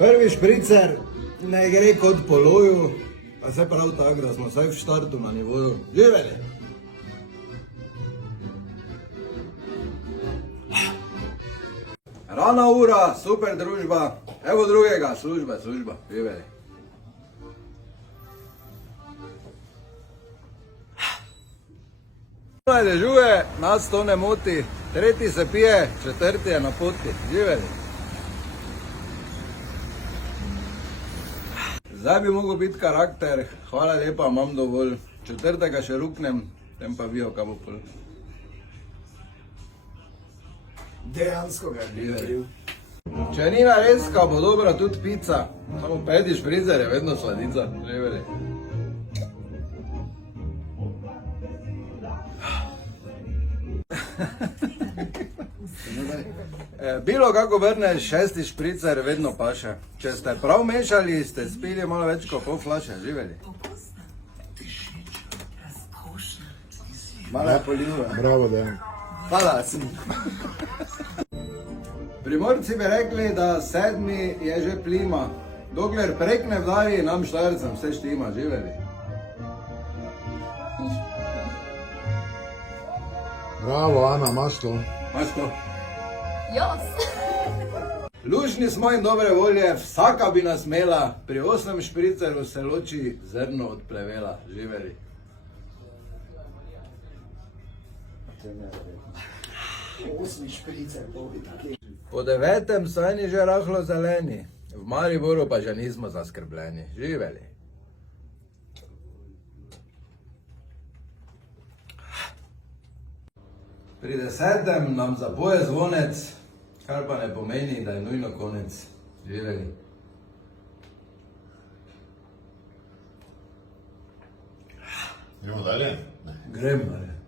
Prvi špricer ne gre kot po loju, pa se prav tako, da smo vsaj v štartu na nivoju. Živeli! Rana ura, super družba, evo drugega, služba, živeli. Naj dežuje, nas to ne moti, tretji se pije, četrti je na poti, živeli. Zdaj bi mogel biti karakter, hvala lepa, imam dovolj, četrtega še ruknem, tem pa vijo, kaj bo pol. Dejansko ga je bil. Če ni narezka, bo dobra tudi pica, samo peti špricer je vedno sladica, živeli. Bilo kako vrneš, šesti špricer vedno paše. Če ste prav mešali, ste spili malo več kot pol flaše, živeli. Malo je polivno. Bravo, Dejan. Hvala, sin. Primorci bi rekli, da sedmi je že plima. Dokler prekne vdaji, nam Štajercem vse štima, živeli. Bravo, Ana, imaš to. Imaš to? Jaz. Lušni smo in dobre volje, vsaka bi nas imela, pri 8 špriceru se loči zrno od plevela, živeli. Osmi špricer, bovi taki. Po 9. so eni že rahlo zeleni, v Mariboru pa že nismo zaskrbljeni, živeli. Pri 10. nam zapoje zvonec, kar pa ne pomeni, da je nujno konec, živeli. Gremo dalje? Gremo dalje.